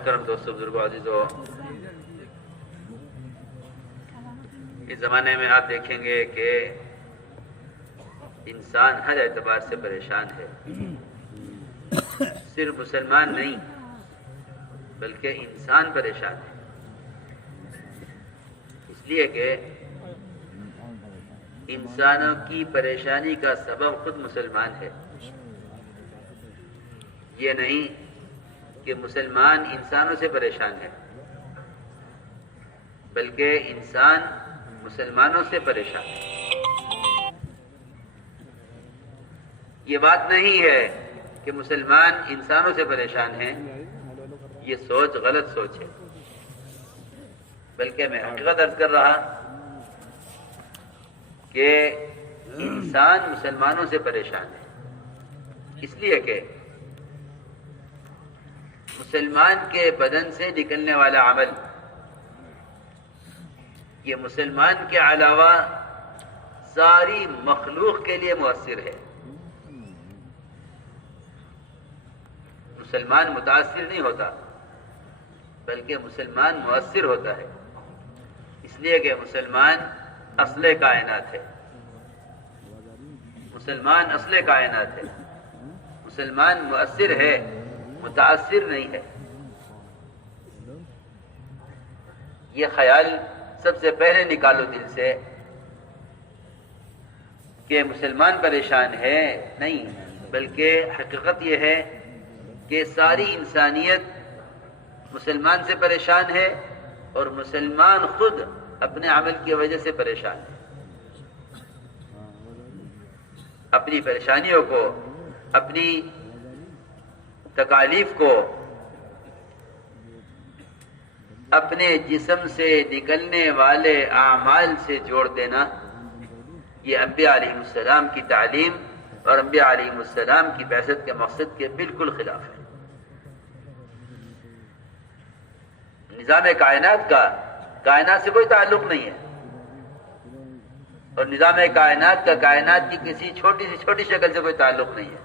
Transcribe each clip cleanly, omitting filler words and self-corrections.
محترم دوستوں، بزرگوں، عزیزوں، اس زمانے میں آپ دیکھیں گے کہ انسان ہر اعتبار سے پریشان ہے. صرف مسلمان نہیں بلکہ انسان پریشان ہے، اس لیے کہ انسانوں کی پریشانی کا سبب خود مسلمان ہے. یہ نہیں کہ مسلمان انسانوں سے پریشان ہے، بلکہ انسان مسلمانوں سے پریشان ہے. یہ بات نہیں ہے کہ مسلمان انسانوں سے پریشان ہیں، یہ سوچ غلط سوچ ہے، بلکہ میں حقیقت عرض کر رہا کہ انسان مسلمانوں سے پریشان ہے، اس لیے کہ مسلمان کے بدن سے نکلنے والا عمل یہ مسلمان کے علاوہ ساری مخلوق کے لیے مؤثر ہے. مسلمان متاثر نہیں ہوتا بلکہ مسلمان مؤثر ہوتا ہے، اس لیے کہ مسلمان اصل کائنات ہے. مسلمان اصل کائنات ہے، مسلمان مؤثر ہے، متاثر نہیں ہے. یہ خیال سب سے پہلے نکالو دل سے کہ مسلمان پریشان ہے، نہیں، بلکہ حقیقت یہ ہے کہ ساری انسانیت مسلمان سے پریشان ہے اور مسلمان خود اپنے عمل کی وجہ سے پریشان ہے. اپنی پریشانیوں کو، اپنی تکالیف کو اپنے جسم سے نکلنے والے اعمال سے جوڑ دینا، یہ انبیاء علیہ السلام کی تعلیم اور انبیاء علیہ السلام کی بعثت کے مقصد کے بالکل خلاف ہے. نظام کائنات کا کائنات سے کوئی تعلق نہیں ہے، اور نظام کائنات کا کائنات کی کسی چھوٹی سے چھوٹی شکل سے کوئی تعلق نہیں ہے.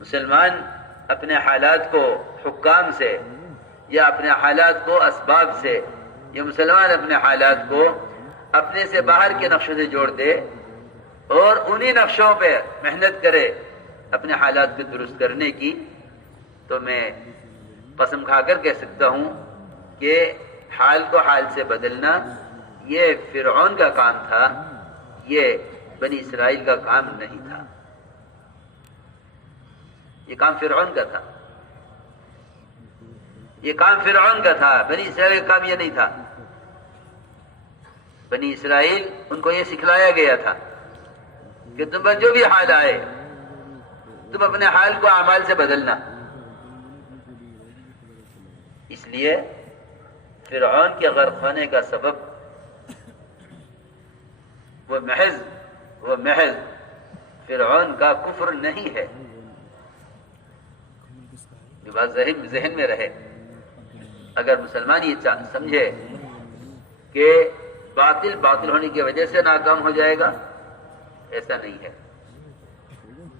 مسلمان اپنے حالات کو حکام سے یا اپنے حالات کو اسباب سے، یا مسلمان اپنے حالات کو اپنے سے باہر کے نقشوں سے جوڑ دے اور انہی نقشوں پہ محنت کرے اپنے حالات کو درست کرنے کی، تو میں قسم کھا کر کہہ سکتا ہوں کہ حال کو حال سے بدلنا یہ فرعون کا کام تھا، یہ بنی اسرائیل کا کام نہیں تھا. یہ کام فرعون کا تھا، یہ کام فرعون کا تھا، بنی اسرائیل کا کام یہ نہیں تھا. بنی اسرائیل ان کو یہ سکھلایا گیا تھا کہ تم پر جو بھی حال آئے تم اپنے حال کو اعمال سے بدلنا. اس لیے فرعون کے غرق ہونے کا سبب وہ محض فرعون کا کفر نہیں ہے. یہ بات ذہن میں رہے. اگر مسلمان یہ سمجھے کہ باطل ہونے کی وجہ سے ناکام ہو جائے گا، ایسا نہیں ہے.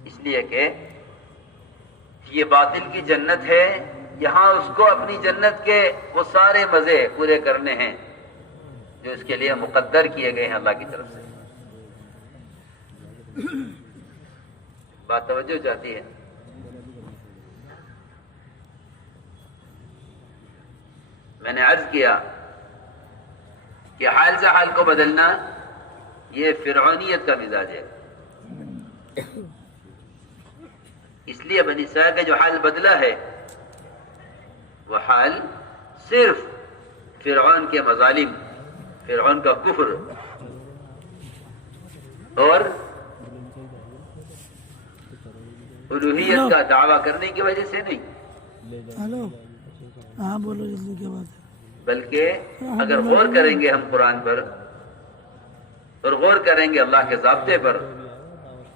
اس لیے کہ یہ باطل کی جنت ہے، یہاں اس کو اپنی جنت کے وہ سارے مزے پورے کرنے ہیں جو اس کے لیے مقدر کیے گئے ہیں اللہ کی طرف سے. بات توجہ چاہتی ہے. میں نے عرض کیا کہ حال سے حال کو بدلنا یہ فرعونیت کا مزاج ہے. اس لیے بنی اسرائیل کا جو حال بدلا ہے وہ حال صرف فرعون کے مظالم، فرعون کا کفر اور الوہیت کا دعویٰ کرنے کی وجہ سے نہیں. ہلو، ہاں بولو جلدی، کیا بات ہے؟ بلکہ اگر غور کریں گے ہم قرآن پر اور غور کریں گے اللہ کے ضابطے پر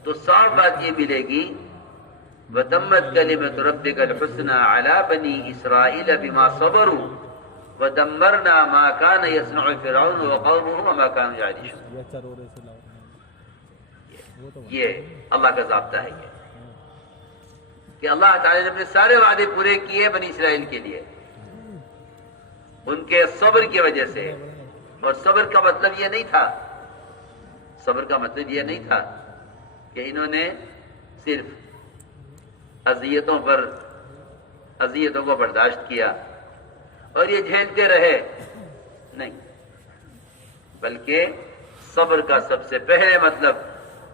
تو صاف بات یہ ملے گی وَتَمَّتْ كَلِمَةُ رَبِّكَ الْحُسْنَى عَلَى بَنِي إِسْرَائِيلَ بِمَا صَبَرُوا وَدَمَّرْنَا مَا كَانَ يَصْنَعُ فِرْعَوْنُ وَقَوْمُهُ وَمَا كَانُوا يَعْرِشُونَ. یہ اللہ کا ضابطہ ہے کہ کہ اللہ تعالی نے اپنے سارے وعدے پورے کیے بنی اسرائیل کے لیے ان کے صبر کی وجہ سے. اور صبر کا مطلب یہ نہیں تھا، صبر کا مطلب یہ نہیں تھا کہ انہوں نے صرف اذیتوں کو برداشت کیا اور یہ جھیلتے رہے، نہیں، بلکہ صبر کا سب سے پہلے مطلب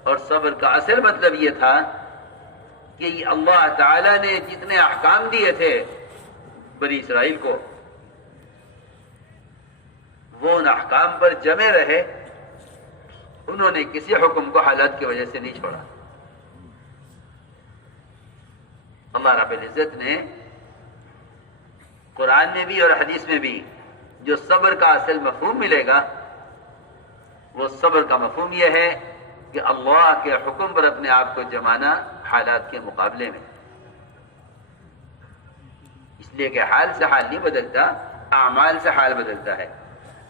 اور صبر کا اصل مطلب یہ تھا کہ اللہ تعالی نے جتنے احکام دیے تھے بنی اسرائیل کو وہ ان احکام پر جمے رہے، انہوں نے کسی حکم کو حالات کی وجہ سے نہیں چھوڑا. اللہ رب العزت نے قرآن میں بھی اور حدیث میں بھی جو صبر کا اصل مفہوم ملے گا وہ صبر کا مفہوم یہ ہے کہ اللہ کے حکم پر اپنے آپ کو جمانا حالات کے مقابلے میں، اس لیے کہ حال سے حال نہیں بدلتا، اعمال سے حال بدلتا ہے.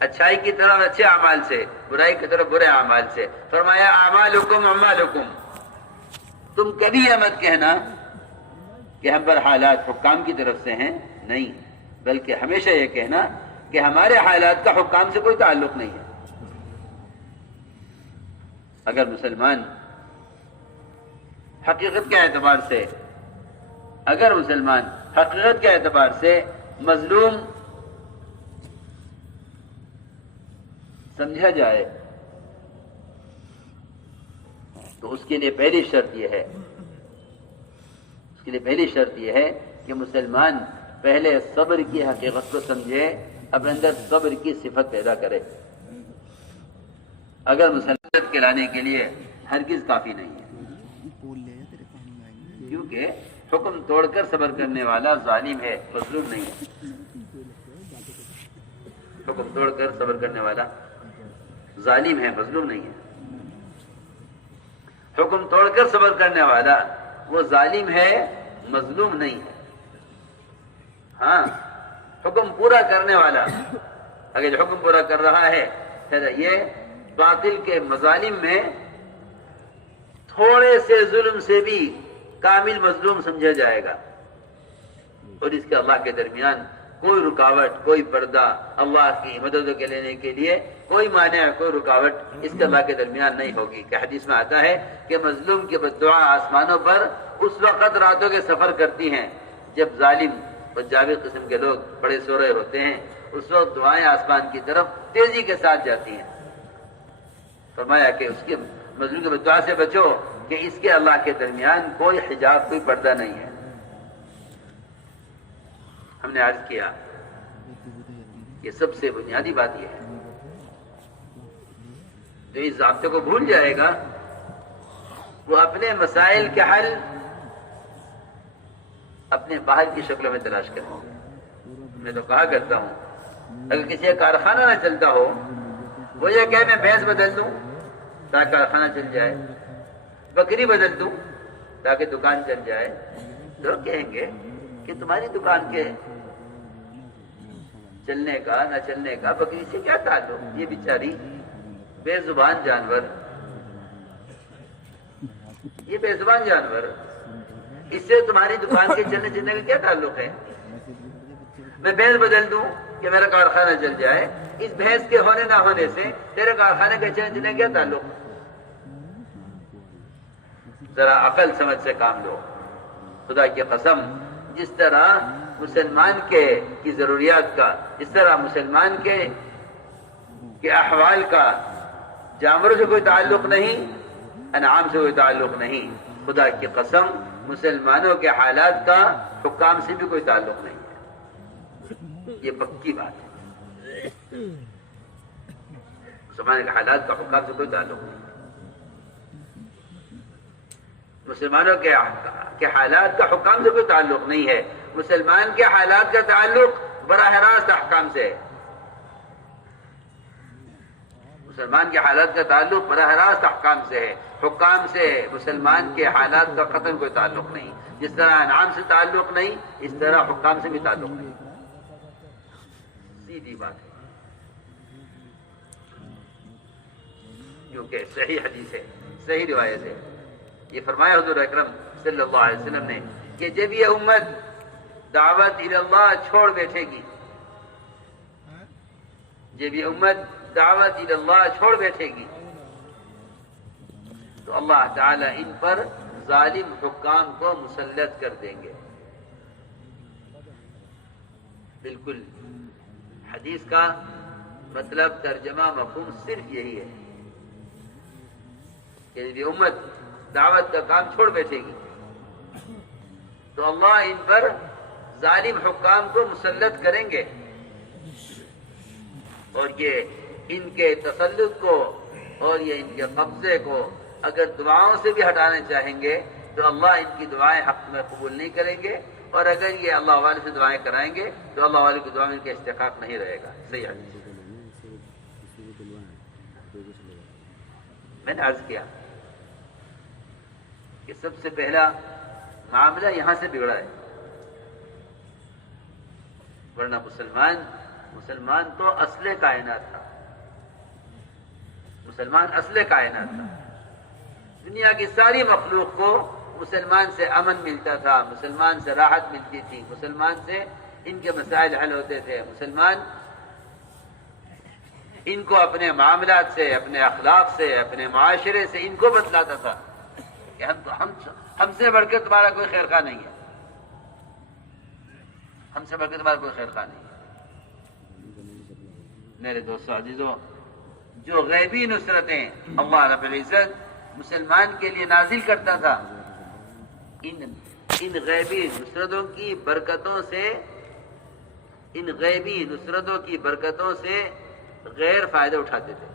اچھائی کی طرف اچھے اعمال سے، برائی کی طرف برے اعمال سے. فرمایا اعمالکم اعمالکم، تم کبھی یہ مت کہنا کہ ہم پر حالات حکام کی طرف سے ہیں، نہیں، بلکہ ہمیشہ یہ کہنا کہ ہمارے حالات کا حکام سے کوئی تعلق نہیں ہے. اگر مسلمان حقیقت کے اعتبار سے مظلوم سمجھا جائے تو اس کے لیے پہلی شرط یہ ہے کہ مسلمان پہلے صبر کی حقیقت کو سمجھے، اپنے اندر صبر کی صفت پیدا کرے. اگر مسلمت کے لانے کے لیے ہرگز کافی نہیں ہے، کیونکہ حکم توڑ کر صبر کرنے والا ظالم ہے، مظلوم نہیں ہے. حکم توڑ کر صبر کرنے والا ظالم ہے، مظلوم نہیں ہے. حکم توڑ کر صبر کرنے والا وہ ظالم ہے، مظلوم نہیں ہے. ہاں، حکم پورا کرنے والا اگر حکم پورا کر رہا ہے پھر یہ باطل کے مظالم میں تھوڑے سے ظلم سے بھی کامل مظلوم سمجھا جائے گا، اور اس کے اللہ کے درمیان کوئی رکاوٹ، کوئی پردہ، اللہ کی مدد کے لینے کے لیے کوئی مانع، کوئی رکاوٹ اس کے اللہ کے درمیان نہیں ہوگی. کہ حدیث میں آتا ہے کہ مظلوم کی بددعا آسمانوں پر اس وقت راتوں کے سفر کرتی ہیں جب ظالم اور جابر قسم کے لوگ بڑے سو رہے ہوتے ہیں، اس وقت دعائیں آسمان کی طرف تیزی کے ساتھ جاتی ہیں. فرمایا کہ اس کے مظلوم کی بددعا سے بچو کہ اس کے اللہ کے درمیان کوئی حجاب، کوئی پردہ نہیں ہے. ہم نے عرض کیا یہ سب سے بنیادی بات یہ ہے، جو اس ضابطے کو بھول جائے گا وہ اپنے مسائل کے حل اپنے باہر کی شکلوں میں تلاش کرے. میں تو کہا کرتا ہوں اگر کسی کا کارخانہ نہ چلتا ہو وہ یہ کہ میں بھینس بدل دوں تاکہ کارخانہ چل جائے، بکری بدل دوں تاکہ دکان چل جائے، لوگ کہیں گے کہ تمہاری دکان کے چلنے کا نہ چلنے کا بکری سے کیا تعلق، یہ بیچاری بے زبان جانور، یہ بے زبان جانور، اس سے تمہاری دکان کے چلنے کا کیا تعلق ہے. میں بھینس بدل دوں کہ میرا کارخانہ چل جائے، اس بھینس کے ہونے نہ ہونے سے تیرے کارخانے کے چلنے کا کیا تعلق. ذرا عقل سمجھ سے کام لو. خدا کی قسم، جس طرح مسلمان کی ضروریات کا، اس طرح مسلمان کے احوال کا جانوروں سے کوئی تعلق نہیں، انعام سے کوئی تعلق نہیں. خدا کی قسم مسلمانوں کے حالات کا حکام سے بھی کوئی تعلق نہیں ہے، یہ پکی بات ہے. مسلمان کے حالات کا حکام سے کوئی تعلق نہیں. مسلمانوں کے حالات کا حکام سے کوئی تعلق نہیں ہے. مسلمان کے حالات کا تعلق براہ راست احکام سے ہے. مسلمان کے حالات کا تعلق براہ راست احکام سے ہے، حکام سے ہے. مسلمان کے حالات کا قطعاً کوئی تعلق نہیں. جس طرح انعام سے تعلق نہیں اس طرح حکام سے بھی تعلق نہیں. سیدھی بات ہے، کیونکہ صحیح حدیث ہے، صحیح روایت ہے. یہ فرمایا حضور اکرم صلی اللہ علیہ وسلم نے کہ جب یہ امت دعوت اللہ چھوڑ بیٹھے گی، جب یہ امت دعوت اللہ چھوڑ بیٹھے گی تو اللہ تعالی ان پر ظالم حکام کو مسلط کر دیں گے۔ بالکل حدیث کا مطلب ترجمہ مفہوم صرف یہی ہے کہ جب یہ امت دعوت کا کام چھوڑ بیٹھے گی تو اللہ ان پر ظالم حکام کو مسلط کریں گے، اور یہ ان کے تسلط کو اور یہ ان کے قبضے کو اگر دعاؤں سے بھی ہٹانا چاہیں گے تو اللہ ان کی دعائیں حق میں قبول نہیں کریں گے، اور اگر یہ اللہ والے سے دعائیں کرائیں گے تو اللہ والے کی دعا میں ان کا استحقاق نہیں رہے گا۔ صحیح حدیث میں نے عرض کیا کہ سب سے پہلا معاملہ یہاں سے بگڑا ہے، ورنہ مسلمان تو اصل کائنات تھا، مسلمان اصل کائنات تھا۔ دنیا کی ساری مخلوق کو مسلمان سے امن ملتا تھا، مسلمان سے راحت ملتی تھی، مسلمان سے ان کے مسائل حل ہوتے تھے، مسلمان ان کو اپنے معاملات سے، اپنے اخلاق سے، اپنے معاشرے سے ان کو بتلاتا تھا کہ ہم سے بڑھ کے تمہارا کوئی خیر خواہ نہیں ہے، ہم سے بڑھ کے تمہارا کوئی خیر خواہ نہیں ہے۔ میرے دوستو عزیزو، جو غیبی نصرتیں اللہ رب العزت مسلمان کے لیے نازل کرتا تھا، ان غیبی نصرتوں کی برکتوں سے، ان غیبی نصرتوں کی برکتوں سے غیر فائدہ اٹھاتے تھے۔